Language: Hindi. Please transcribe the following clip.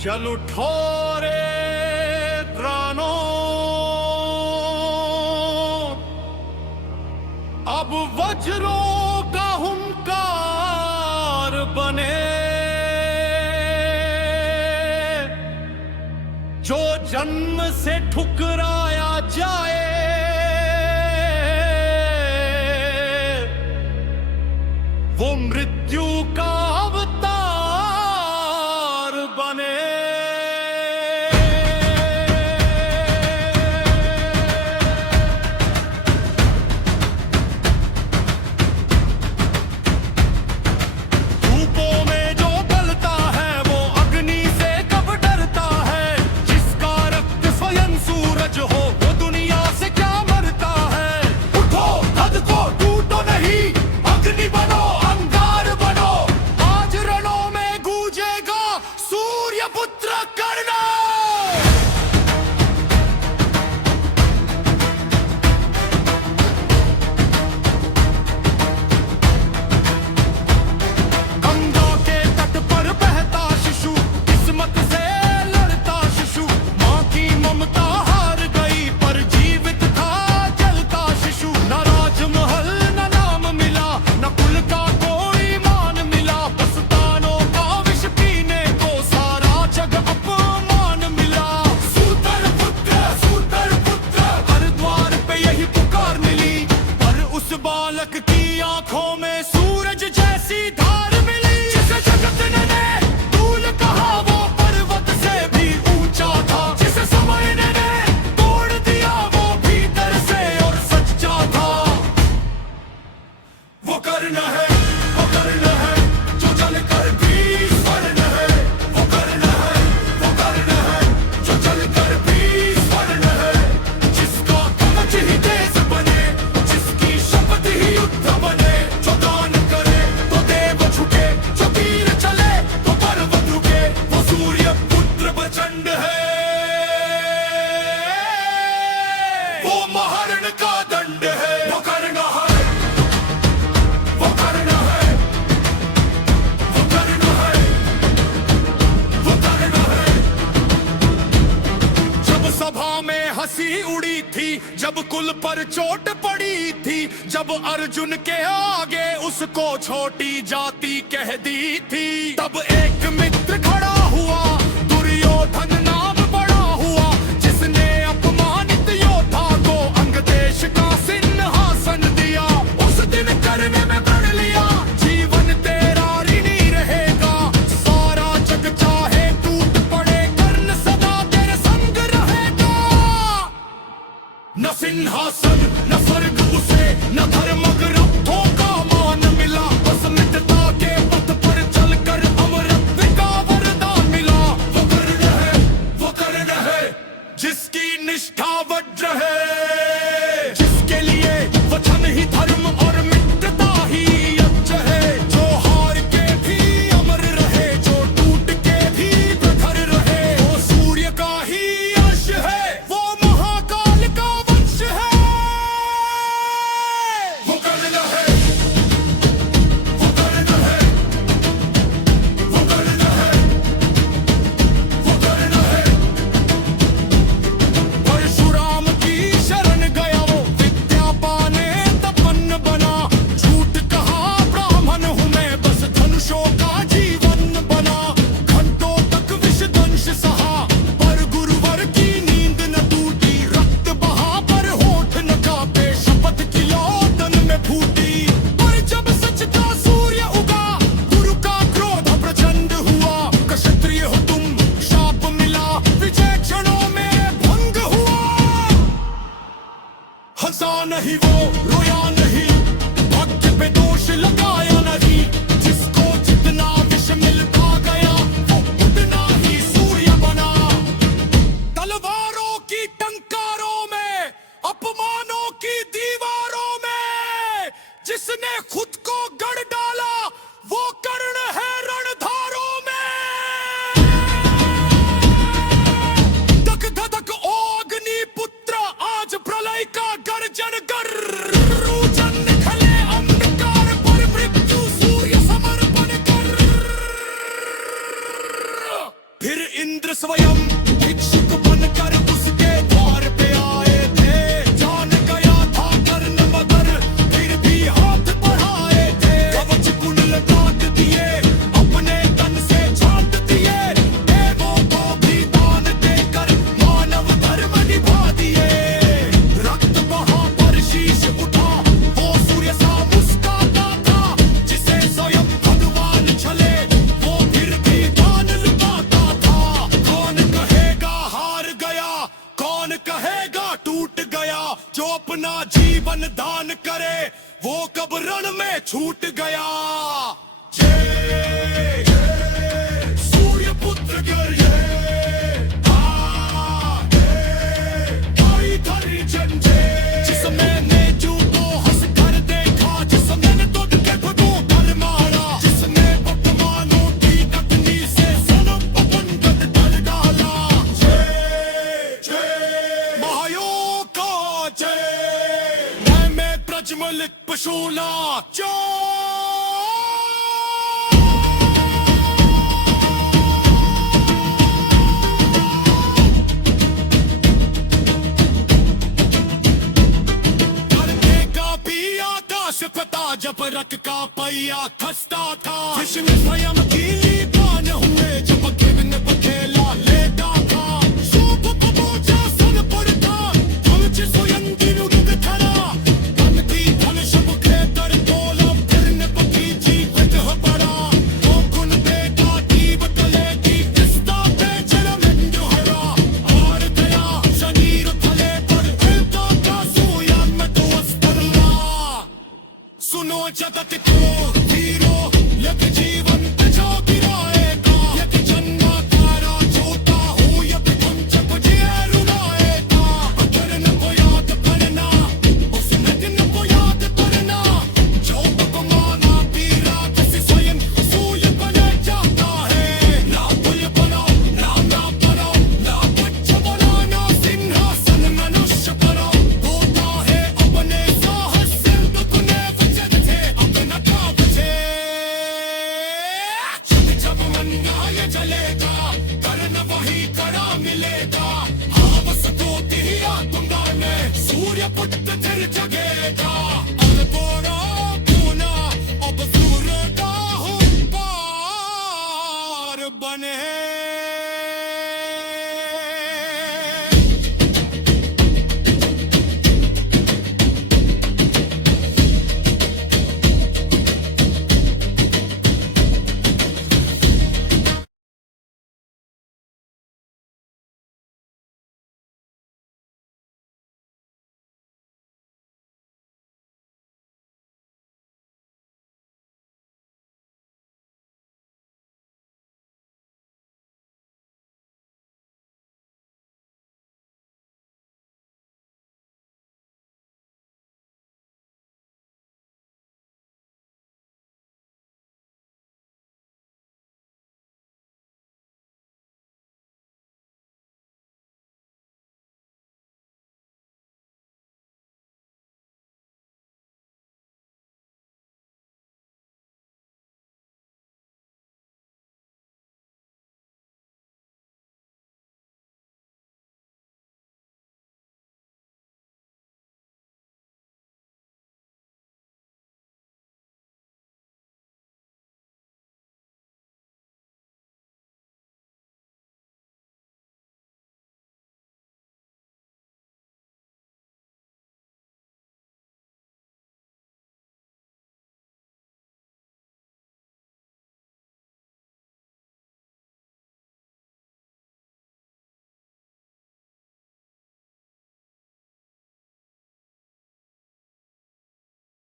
चल उठो रे त्रानो, अब वज्रों का हुंकार बने। जो जन्म से ठुकराया जाए, वो मृत्यु का अवतार बने। धूपों में जो गलता है वो अग्नि से कब डरता है। जिसका रक्त स्वयं सूरज हो वो दुनिया से क्या मरता है। उठो हद को टूटो नहीं, अग्नि बनो अंगार बनो। आज रणों में गूंजेगा सूर्य पुत्र कर्ण। गंगा के तट पर बहता शिशु, किस्मत से लड़ता शिशु। माँ की ममता हार गई पर जीवित था जलता शिशु। न राजमहल न नाम मिला, न कुल का कोई मान मिला। बस दानों का विष पीने को सारा जग अपमान मिला। सूतर पुत्र हर द्वार पे यही पुकार मिली। पर उस बालक की आंखों में सूरज जैसी धार मिली। जिसे जगत ने दूल कहा वो पर्वत से भी ऊंचा था। जिसे समय ने तोड़ दिया वो भीतर से और सच्चा था। वो कर्ण है जो जलकर भी स्वर्ण है। वो कर्ण है जो जलकर भी स्वर्ण है। जिसका कवच ही तेज बने, जिसकी शपथ ही युद्ध बने। जो दान करे तो देव झुके, जो तीर चले तो पर्वत रुके। वो सूर्य पुत्र प्रचंड है, वो महारण का दंड है। वो कर्ण है, वो कर्ण है, वो कर्ण है, वो कर्ण है। जब सभा में हंसी उड़ी थी, जब कुल पर चोट पड़ी थी। जब अर्जुन के आगे उसको छोटी जाति कह दी थी। तब एक मित्र खड़ा हुआ, दुर्योधन नाम बड़ा हुआ। जिसने अपमानित योद्धा को अंग देश का सिंहासन दिया। उस दिन करने में प्रण लिया, जीवन तेरा ऋणी रहेगा। सारा जग चाहे टूट पड़े, कर्ण सदा तेरे संग रहेगा। न सिंहासन न स्वर्ग उसे, न धर्म ग्रंथों का मान मिला। बस मित्रता के पथ पर चलकर अमृत विकास फिर इंद्र स्वयं भिक्षुक बनकर उसके द्वार पे आए थे। जान गया था कर्ण मगर फिर भी हाथ बढ़ाए थे। कवच कुंडल काट दिए, अपने तन से छाट दिए, देवों को भी दान देकर मानव धर्म निभा दिए। रक्त बहा पर शीश उठा, वो सूर्य सा मुस्कुराता था। जिसे स्वयं भगवान छले, वो फिर भी दान लुटाता था। कौन कहेगा हार गया, कौन कहेगा टूट गया। जो अपना जीवन दान करे, वो कब रण में छूट गया। जय जय सूर्य पुत्र गर्जे, आई धरी झंझे। जिसमें ने जू को हंस कर देखा, जिसमें ने तुझ के खुदू पर मारा, जिसने पकवानों की कटनी से सनम पतंगत कर डाला। जय जय महायोग का जय, मैं प्रज्वलित पशूला चो। पता जब रक का पहिया खसता था, कृष्ण स्वयं कीली बान हुए जब किरण बखेला लेता था। शोभ कबूचा सन पड़ता, पहुंच स्वयं दिनुग खरा। धन की धन शुभ खेतर तोला, फिरन पकी जीवित हो पड़ा। वो कुन बेटा दीव तले की किस्ता पे जलमेंदु हरा। हार गया शरीर थले पर हिलता था, सोया में तो अस्परला। सुनो जगत को हीरो, यक जीवन बचा गिराएगा। यक जन्मा तारा छोटा हो, यक कुंच बुझे रुलाएगा। अकरन को याद करना, उस नदिन को याद करना। जो भगवाना पीरा जैसे स्वयं सूर्य बने जाता है। ना पुल बनाओ, ना बनाओ, ना बच्चा बनाना, सिंहासन मनुष्य करो। होता है अपने साहस से दुगने वचन थे, अपना काम थे। जब मन न्याय चलेगा, करना वही कड़ा मिलेगा। हाँ बस दो तिरिया तुंगा में, सूर्य पुत्र फिर जगेगा। अनपोरा पूना, अब सूर्य का हुंकार बने।